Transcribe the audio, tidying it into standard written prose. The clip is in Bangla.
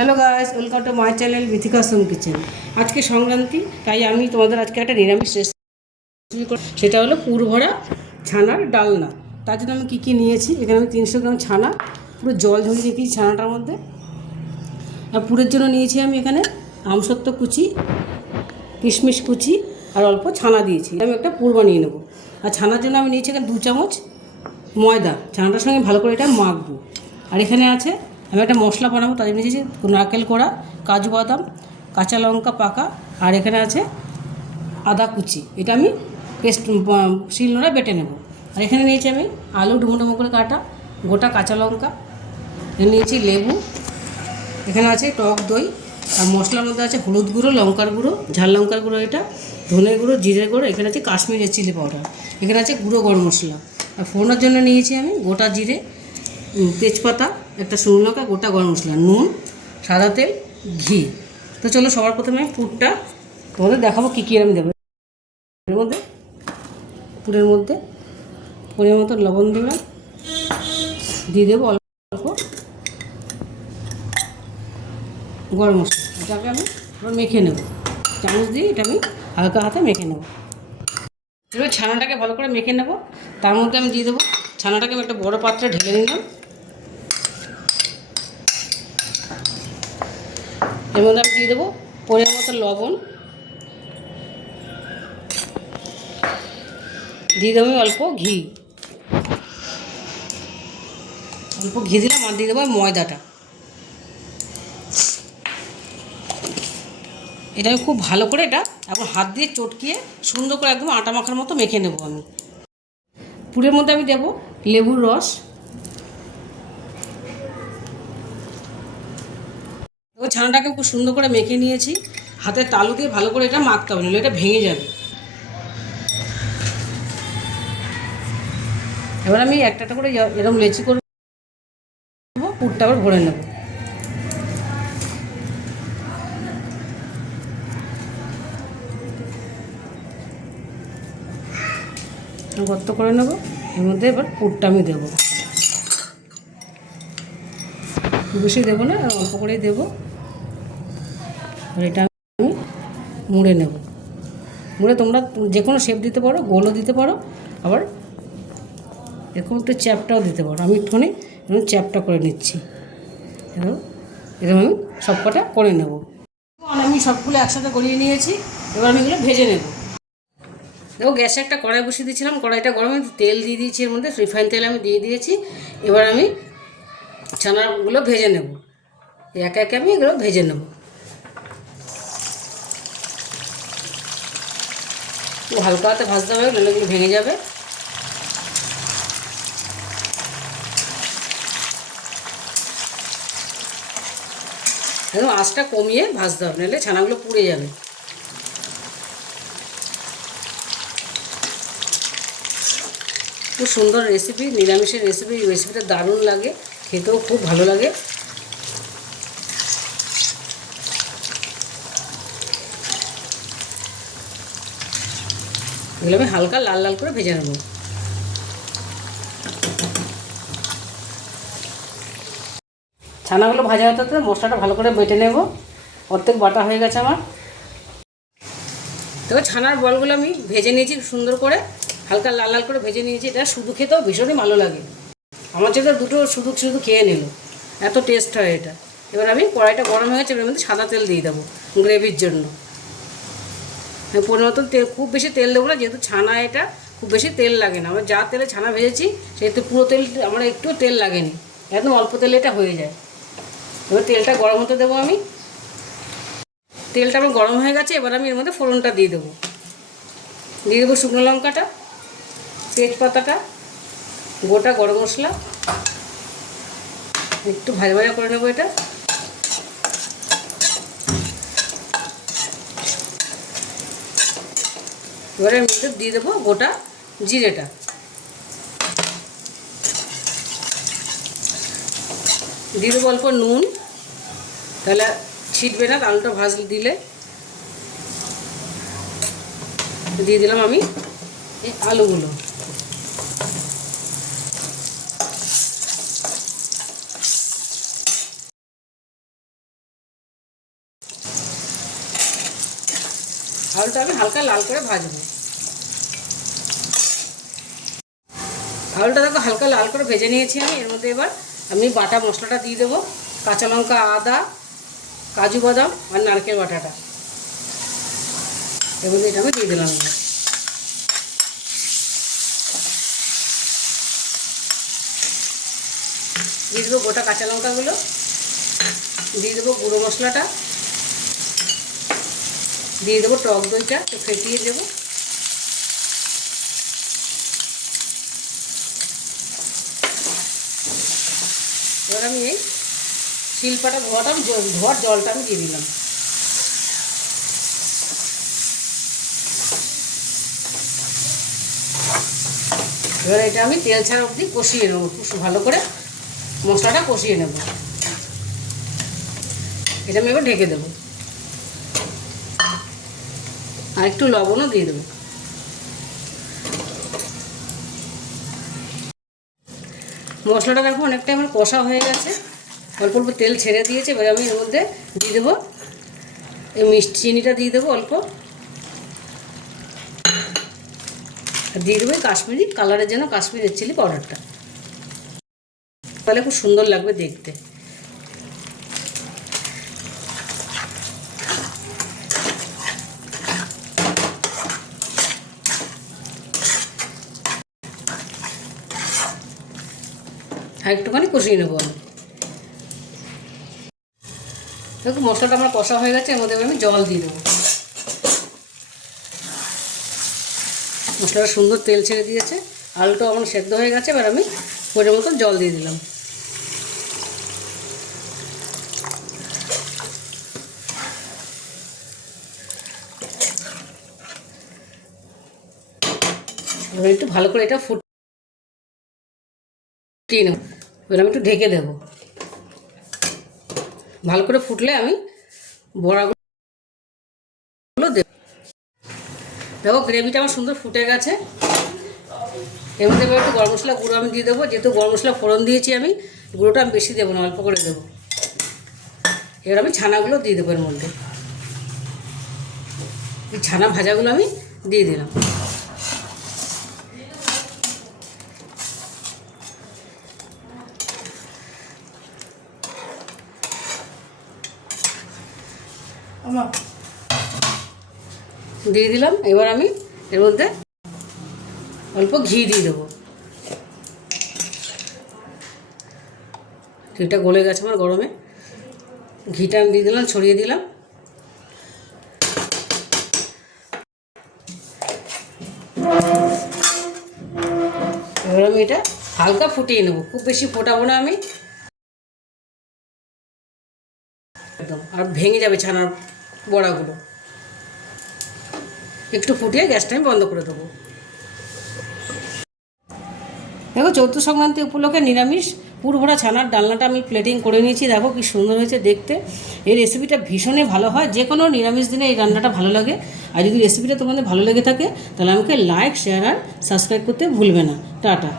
Hello guys, welcome to my channel Bithika Som kitchen. আজকে সংক্রান্তি, তাই আমি তোমাদের আজকে একটা নিরামিষ রেসিপি করব। সেটা হলো পুর ভরা ছানার ডালনা। তার জন্য আমি কী কী নিয়েছি, এখানে আমি 300 গ্রাম ছানা পুরো জল ঝরিয়ে রেখেছি ছানাটার মধ্যে। আর পুরের জন্য নিয়েছি আমি এখানে আমসত্ত্ব কুচি, কিশমিশ কুচি আর অল্প ছানা দিয়েছি। আমি একটা পুর বানিয়ে নেবো। আর ছানার জন্য আমি নিয়েছি এখানে 2 চামচ ময়দা, ছানাটার সঙ্গে ভালো করে এটা মাখবো। আর এখানে আছে আমি একটা মশলা বানাবো, তাদের নিয়েছি নারকেল কোড়া, কাজু বাদাম, কাঁচা লঙ্কা পাকা, আর এখানে আছে আদা কুচি। এটা আমি পেস্ট শিলনোড়ায় বেটে নেব। আর এখানে নিয়েছি আমি আলু ডুমো ডুমো করে কাটা, গোটা কাঁচা লঙ্কা, এখানে নিয়েছি লেবু, এখানে আছে টক দই। আর মশলার মধ্যে আছে হলুদ গুঁড়ো, লঙ্কার গুঁড়ো, ঝাল লঙ্কার গুঁড়ো, এটা ধনের গুঁড়ো, জিরের গুঁড়ো, এখানে আছে কাশ্মীরি চিলি পাউডার, এখানে আছে গুঁড়ো গরম মশলা। আর ফোড়নের জন্য নিয়েছি আমি গোটা জিরে, তেজপাতা, একটা শুকনো লঙ্কা, গোটা গরম মশলা, নুন, সাদা তেল, ঘি। তো চলো সবার প্রথমে আমি পুরটা তোমাদের দেখাবো কী কী আমি দেবো। এর মধ্যে পুরের মধ্যে পরিমাণ মতো লবণ দিলাম, দিয়ে দেবো অল্প অল্প গরম মশলা। এটাকে আমি মেখে নেব, চামচ দিয়ে এটা আমি হালকা হাতে মেখে নেব। এবার ছানাটাকে ভালো করে মেখে নেব। তার মধ্যে আমি দিয়ে দেবো ছানাটাকে আমি একটা বড় পাত্রে ঢেলে নিলাম। এর মধ্যে আমি দিয়ে দেবো পরিমাণ মতো লবণ, দিয়ে দেবো অল্প ঘি, অল্প ঘি দিলাম। আর দিয়ে দেবো ময়দাটা। এটা আমি খুব ভালো করে এটা এখন হাত দিয়ে চটকিয়ে সুন্দর করে একদম আটা মাখার মতো মেখে নেব আমি। পুরের মধ্যে আমি দেবো লেবুর রস। এবার ছানাটাকে খুব সুন্দর করে মেখে নিয়েছি। হাতের তালু দিয়ে ভালো করে এটা মাখতে হবে, নাহলে এটা ভেঙে যাবে। এবার আমি একটা করে এরকম লেচি করে পুরটা আবার ভরে নেব। গর্ত করে নেব, এর মধ্যে এবার পুরটা আমি দেবো। বেশি দেবো না, অল্প করেই দেবো। আর এটা আমি মুড়ে নেব। মুড়ে তোমরা যে কোনো শেপ দিতে পারো, গোলও দিতে পারো, আবার এরকম একটু চ্যাপটাও দিতে পারো। আমি একটুখানি এরকম চ্যাপটা করে নিচ্ছি। এরকম এরকম আমি সব কটা করে নেব। আমি সবগুলো একসাথে গড়িয়ে নিয়েছি। এবার আমি এগুলো ভেজে নেব। দেখো গ্যাসে একটা কড়াই বসিয়ে দিয়েছিলাম, কড়াইটা গরমে তেল দিয়ে দিয়েছি, এর মধ্যে রিফাইন তেল আমি দিয়ে দিয়েছি। এবার আমি ছানাগুলো ভেজে নেব, একে একে আমি এগুলো ভেজে নেব। হালকা হাতে ভাজতে হবে, নাহলে এগুলো ভেঙে যাবে। একদম আঁচটা কমিয়ে ভাজতে হবে, নাহলে ছানাগুলো পুড়ে যাবে। খুব সুন্দর রেসিপি, নিরামিষের রেসিপি। এই রেসিপিটা দারুণ লাগে, খেতেও খুব ভালো লাগে। এগুলো আমি হালকা লাল লাল করে ভেজে নেব। ছানাগুলো ভাজা হতে হতে মশলাটা ভালো করে বেটে নেব। অর্ধেক বাটা হয়ে গেছে আমার। তবে ছানার বলগুলো আমি ভেজে নিয়েছি সুন্দর করে, হালকা লাল লাল করে ভেজে নিয়েছি। এটা শুধু খেতেও ভীষণই ভালো লাগে। আমার চেয়ে দুটো শুধু শুধু খেয়ে নিল, এত টেস্ট হয় এটা। এবার আমি কড়াইটা গরম হয়ে গেছে, এর মধ্যে সাদা তেল দিয়ে দেবো গ্রেভির জন্য। পরিমাণ মতন তেল, খুব বেশি তেল দেবো না, যেহেতু ছানা এটা খুব বেশি তেল লাগে না। আমরা যা তেলে ছানা ভেজেছি সেহেতু পুরো তেল আমার একটু তেল লাগেনি, একদম অল্প তেলে এটা হয়ে যায়। এবার তেলটা গরম হতে দেবো আমি। তেলটা আমার গরম হয়ে গেছে। এবার আমি এর মধ্যে ফোড়নটা দিয়ে দেবো। দিয়ে দেবো শুকনো লঙ্কাটা, তেজপাতাটা, গোটা গরম মশলা। একটু ভাজা ভাজা করে নেবো এটা। এবারে আমি দিয়ে দেবো গোটা জিরেটা। দিয়ে দেবো অল্প নুন, তাহলে ছিটবে না আলুটা দিলে। দিয়ে দিলাম আমি এই আলুগুলো। আলুটা আমি হালকা লাল করে ভাজবো। আলুটা দেখো হালকা লাল করে ভেজে নিয়েছি আমি। এর মধ্যে এবার আমি বাটা মশলাটা দিয়ে দেবো, কাঁচা লঙ্কা, আদা, কাজু বাদাম আর নারকেল বাটাটা। এর মধ্যে এটা আমি দিয়ে দিলাম। দিয়ে দেবো গোটা কাঁচা লঙ্কাগুলো, দিয়ে দেবো গুঁড়ো মশলাটা, দিয়ে দেবো টক দইটা একটু ফেটিয়ে দেবো। এবার আমি এই শিলপাটা ধোয়ার জলটা আমি দিয়ে দিলাম। এবার এটা আমি তেল ছাড়া অবধি কষিয়ে নেবো, খুব ভালো করে মশলাটা কষিয়ে নেব। এটা আমি এবার ঢেকে দেবো, আর একটু লবণও দিয়ে দেবো। মশলাটা দেখো অনেকটা আমার কষা হয়ে গেছে, অল্প অল্প তেল ছেড়ে দিয়েছে। এবার আমি এর মধ্যে দিয়ে দেবো এই মিষ্টি চিনিটা দিয়ে দেবো অল্প, আর দিয়ে দেবো কাশ্মীরি কালারের জন্য কাশ্মীরি চিলি পাউডারটা, তাহলে খুব সুন্দর লাগবে দেখতে। আর একটুখানি কষিয়ে নেবো আমি। দেখো মশলাটা আমার কষা হয়ে গেছে, এর মধ্যে আমি জল দিয়ে দেবো। মশলাটা সুন্দর তেল ছেড়ে দিয়েছে, আলুটা আমার সেদ্ধ হয়ে গেছে। এবার আমি পরিমাণ মতন জল দিয়ে দিলাম। এবার একটু ভালো করে এটা ফুটিয়ে নেব। এবার আমি একটু ঢেকে দেবো, ভালো করে ফুটলে আমি বড়াগুলো দেব। দেখো গ্রেভিটা আমার সুন্দর ফুটে গেছে। এর মধ্যে এবার একটু গরম মশলা গুঁড়ো আমি দিয়ে দেবো, যেহেতু গরম মশলা ফোড়ন দিয়েছি আমি, গুঁড়োটা আমি বেশি দেবো না, অল্প করে দেবো। এবার আমি ছানাগুলো দিয়ে দেবো এর মধ্যে। এই ছানা ভাজাগুলো আমি দিয়ে দিলাম। দিয়ে দিলাম। এবার আমি এর মধ্যে অল্প ঘি দিয়ে দেবো। ঘিটা গলে গেছে আমার গরমে, ঘিটা আমি দিয়ে দিলাম, ছড়িয়ে দিলাম। এবার আমি এটা হালকা ফুটিয়ে নেবো, খুব বেশি ফোটাবো না আমি, একদম আর ভেঙে যাবে ছানার বড়াগুলো। একটু ফুটিয়ে গ্যাসটা আমি বন্ধ করে দেবো। দেখো চৌদ্দ সংক্রান্তি উপলক্ষে নিরামিষ পুরভরা ছানার ডালনাটা আমি প্লেটিং করে নিয়েছি। দেখো কি সুন্দর হয়েছে দেখতে। এই রেসিপিটা ভীষণই ভালো হয়, যে কোনো নিরামিষ দিনে এই রান্নাটা ভালো লাগে। আর যদি রেসিপিটা তোমাদের ভালো লেগে থাকে তাহলে আমাকে লাইক, শেয়ার আর সাবস্ক্রাইব করতে ভুলবে না। টাটা।